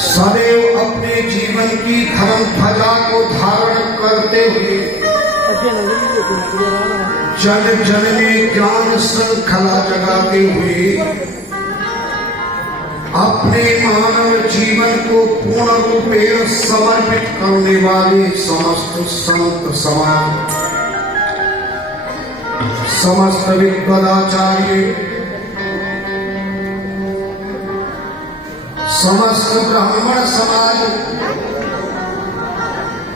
सदैव अपने जीवन की धर्म ध्वजा को धारण करते हुए जन जन में ज्ञान श्रृंखला जगाते हुए अपने मानव जीवन को पूर्ण रूपेण समर्पित करने वाले समस्त संत समाज, समस्त विद्वदाचार्य, समस्त ब्राह्मण समाज,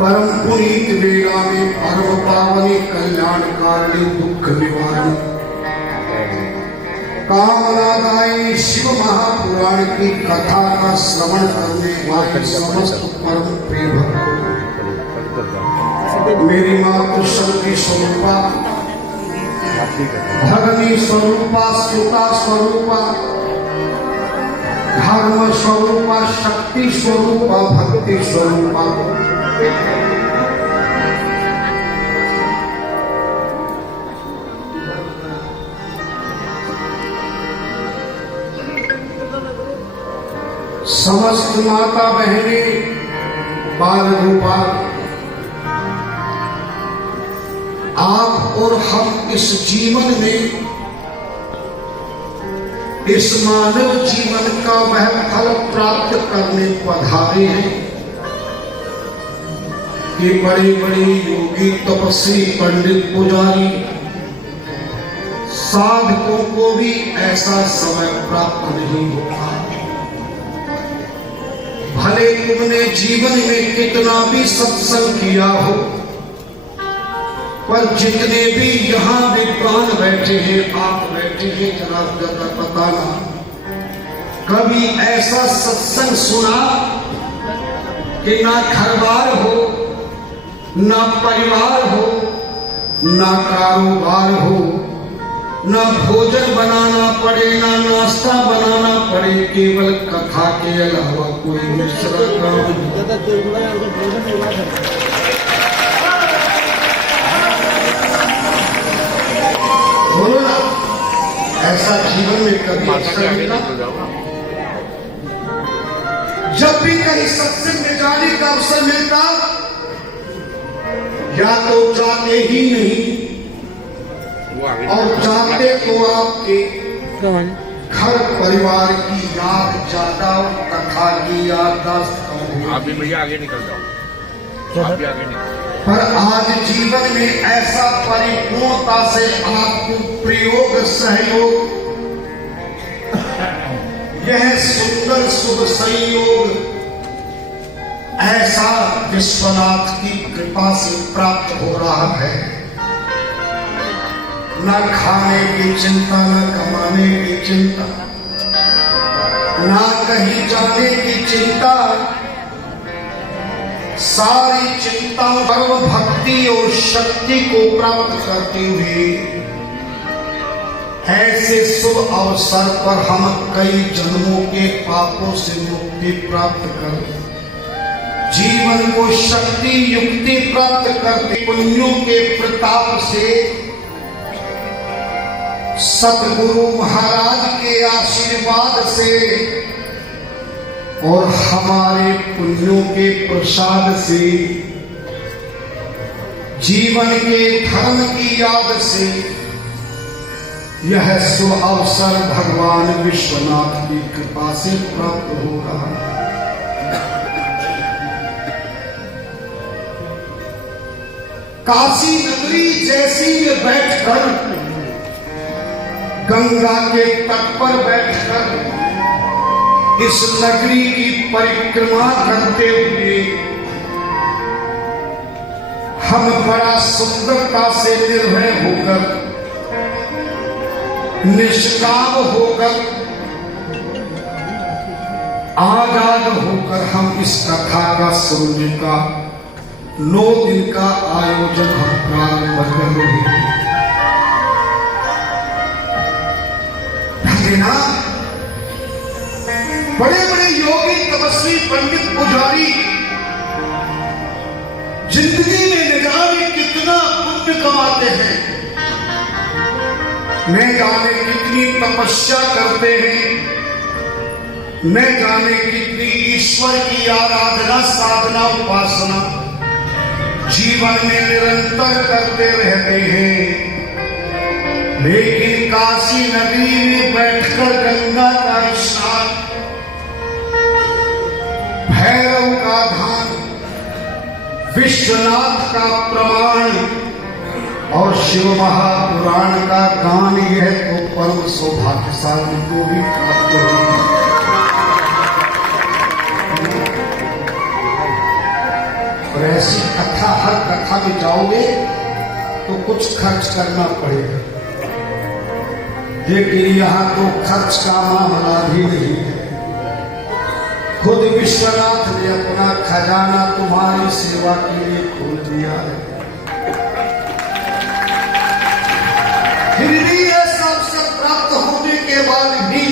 परम पुनीत वेला में परम पावनी कल्याणकारिणी दुख निवारण कामनादायी शिव महापुराण की कथा का श्रवण करने वाले समस्त परम प्रिय भक्तों, मेरी मातृ शक्ति स्वरूपा, धरणी स्वरूपा, सुता स्वरूपा, धर्म स्वरूपा, शक्ति स्वरूपा, भक्ति स्वरूपा, समस्त माता बहने, बाल गोपाल, आप और हम इस जीवन में, इस मानव जीवन का वह फल प्राप्त करने पधारे हैं कि बड़े बड़े योगी, तपस्वी, पंडित, पुजारी, साधकों को भी ऐसा समय प्राप्त नहीं होता। भले तुमने जीवन में कितना भी सत्संग किया हो, पर जितने भी यहाँ विद्वान बैठे हैं, आप बैठे हैं, जरा ज्यादा बताना, कभी ऐसा सत्संग सुना कि ना घरबार हो, ना परिवार हो, ना कारोबार हो, ना भोजन बनाना पड़े, ना नाश्ता बनाना पड़े, केवल कथा के अलावा कोई दूसरा काम बोलो ना, ऐसा जीवन में कभी अवसर मिला? जब भी कहीं सत्संग में जाने का अवसर मिलता, या तो जाते ही नहीं, और जाते तो आपके घर परिवार की याद ज्यादा, कथा की याददाश्त कम। आप भी भैया आगे निकल जाओ, आप भी आगे निकल। पर आज जीवन में ऐसा परिपूर्णता से आपको प्रयोग, सहयोग, यह सुंदर शुभ संयोग ऐसा विश्वनाथ की कृपा से प्राप्त हो रहा है। न खाने की चिंता, न कमाने की चिंता, न कहीं जाने की चिंता, सारी चिंताओं परम भक्ति और शक्ति को प्राप्त करते हुए ऐसे शुभ अवसर पर हम कई जन्मों के पापों से मुक्ति प्राप्त कर जीवन को शक्ति युक्ति प्राप्त करते पुण्यों के प्रताप से, सतगुरु महाराज के आशीर्वाद से और हमारे पुण्यों के प्रसाद से, जीवन के धर्म की याद से यह शुभ अवसर भगवान विश्वनाथ की कृपा से प्राप्त हो रहा है। काशी नगरी जैसी में बैठकर, गंगा के तट पर बैठकर इस नगरी की परिक्रमा करते हुए हम बड़ा सुंदरता से निर्भय होकर, निष्काम होकर, आजाद होकर हम इस कथा का सुनने का 9 दिन का आयोजन हम प्रारंभ कर रहे हैं। बड़े बड़े योगी, तपस्वी, पंडित, पुजारी जिंदगी में न जाने कितना पुण्य कमाते हैं, न जाने कितनी तपस्या करते हैं, न जाने कितनी ईश्वर की आराधना साधना उपासना जीवन में निरंतर करते रहते हैं, लेकिन काशी नगरी में बैठकर गंगा का स्नान, भैरव का ध्यान, विश्वनाथ का प्रमाण और शिव महापुराण का गान, यह तो परम सौभाग्यशाली को भी प्राप्त होगा। और ऐसी कथा, हर कथा में जाओगे तो कुछ खर्च करना पड़ेगा, लेकिन यहाँ तो खर्च का मामला भी नहीं है। खुद विश्वनाथ ने अपना खजाना तुम्हारी सेवा के लिए खोल दिया है। फिर भी यह सब प्राप्त होने के बाद भी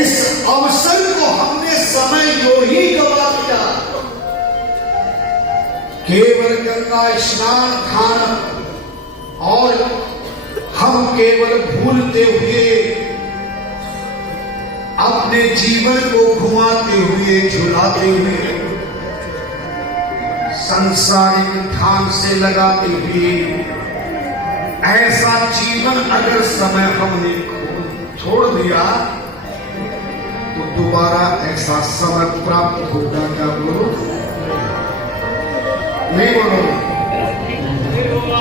इस अवसर को हमने समय यो ही गवा दिया। केवल गंगा स्नान खाना और हम केवल भूलते हुए अपने जीवन को घुमाते हुए झुलाते हुए सांसारिक ध्यान से लगाते हुए ऐसा जीवन अगर समय हमने छोड़ दिया तो दोबारा ऐसा समय प्राप्त होगा क्या? बोलो, नहीं बोलो?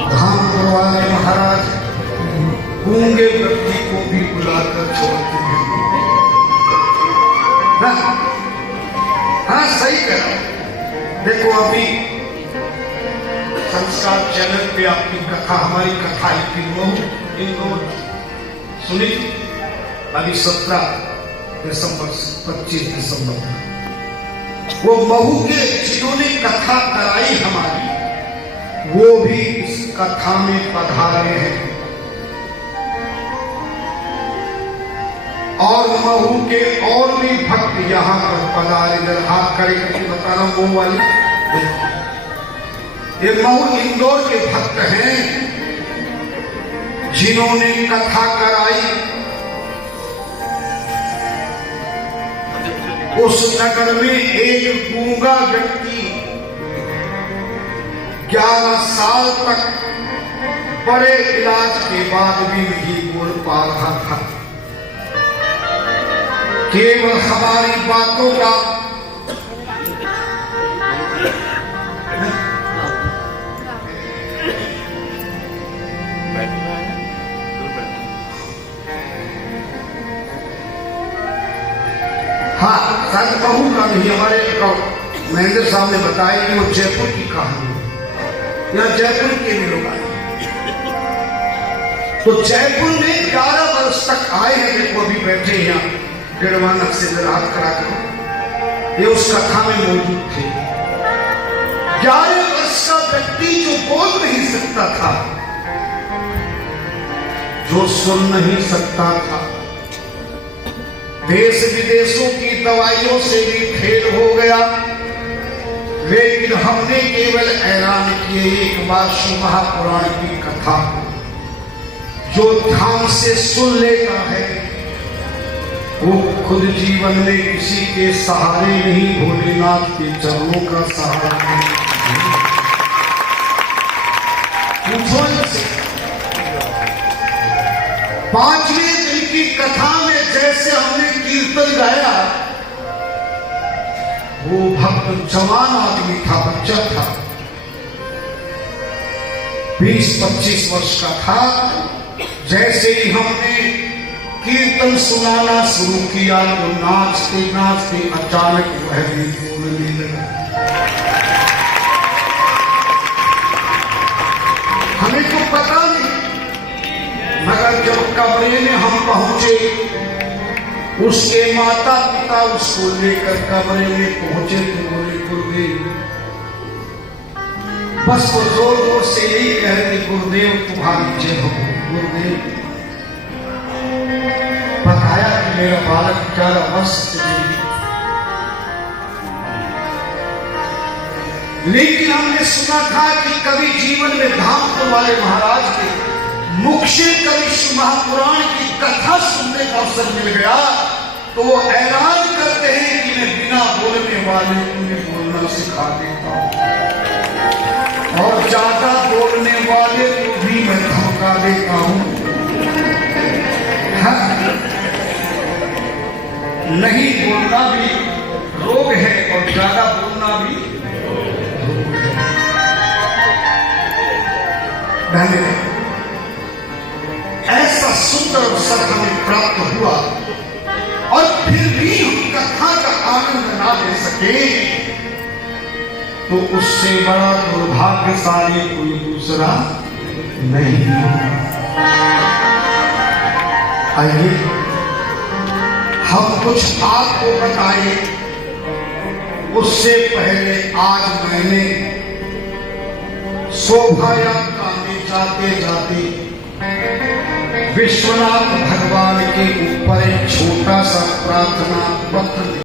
धाम वाले महाराज गूंगे व्यक्ति को भी बुलाकर छोड़ते हैं। हाँ, सही कहा। देखो अभी संस्कार चैनल पे आपकी कथा, हमारी कथा इनको सुनी। अभी 17 दिसंबर 25 दिसंबर वो महू के जिन्होंने कथा कराई हमारी, वो भी इस कथा में पधारे हैं। और महू के और भी भक्त यहाँ पर पधारे। इधर हाथ खड़े करके बता रहा हूं, वो वाली ये महू इंदौर के भक्त हैं जिन्होंने कथा कराई। उस नगर में एक गूंगा व्यक्ति 11 साल तक बड़े इलाज के बाद भी नहीं बोल पा रहा था। केवल हमारी बातों का हाँ, शायद कहूँ का नहीं। हमारे महेंद्र साहब ने बताया कि वो जयपुर की कहानी है। यहाँ जयपुर के भी लोग आए, तो जयपुर में 11 वर्ष तक आए हैं। देखो अभी बैठे यहाँ गिरवानक से रात करा कर ये उस कथा में मौजूद थे। 11 वर्ष का व्यक्ति जो बोल नहीं सकता था, जो सुन नहीं सकता था, देश विदेशों की दवाइयों से भी फेल हो गया, लेकिन हमने केवल ऐलान किए एक बार शिव महापुराण की कथा जो ध्यान से सुन लेता है वो खुद जीवन में किसी के सहारे नहीं, भोलेनाथ के चरणों का सहारा नहीं। पूछो इनसे, 5वें दिन की कथा में जैसे हमने कीर्तन गाया, वो भक्त जवान आदमी था, बच्चा था, 20-25 वर्ष का था। जैसे ही हमने कीर्तन सुनाना शुरू किया तो नाचते नाचते अचानक वह भी बोलने लगा। हमें तो पता नहीं, मगर जब कमरे में हम पहुंचे, उसके माता पिता उसको लेकर कमरे में पहुंचे तो बोले गुरुदेव, बस वो जोर जोर से यही कह रहे थे, गुरुदेव तुम्हारी जय हो। गुरुदेव बताया कि मेरा बालक 11 वर्ष से नहीं, लेकिन हमने सुना था कि कभी जीवन में धामपुर वाले महाराज के मुख से कभी शिव महापुराण की कथा सुनने का अवसर मिल गया तो वो ऐलान करते हैं कि मैं बिना बोलने वाले उन्हें बोलना सिखा देता हूं और ज्यादा बोलने वाले को भी मैं धमका देता हूं। हाँ? नहीं बोलना भी रोग है और ज्यादा बोलना भी धन्यवाद। ऐसा सुंदर अवसर हमें प्राप्त हुआ और फिर भी हम कथा का आनंद ना ले सके तो उससे बड़ा दुर्भाग्यशाली कोई दूसरा नहीं। आइए हम कुछ आपको बताएं। उससे पहले आज मैंने शोभा यात्रा में जाते जाते विश्वनाथ भगवान के ऊपर एक छोटा सा प्रार्थना पत्र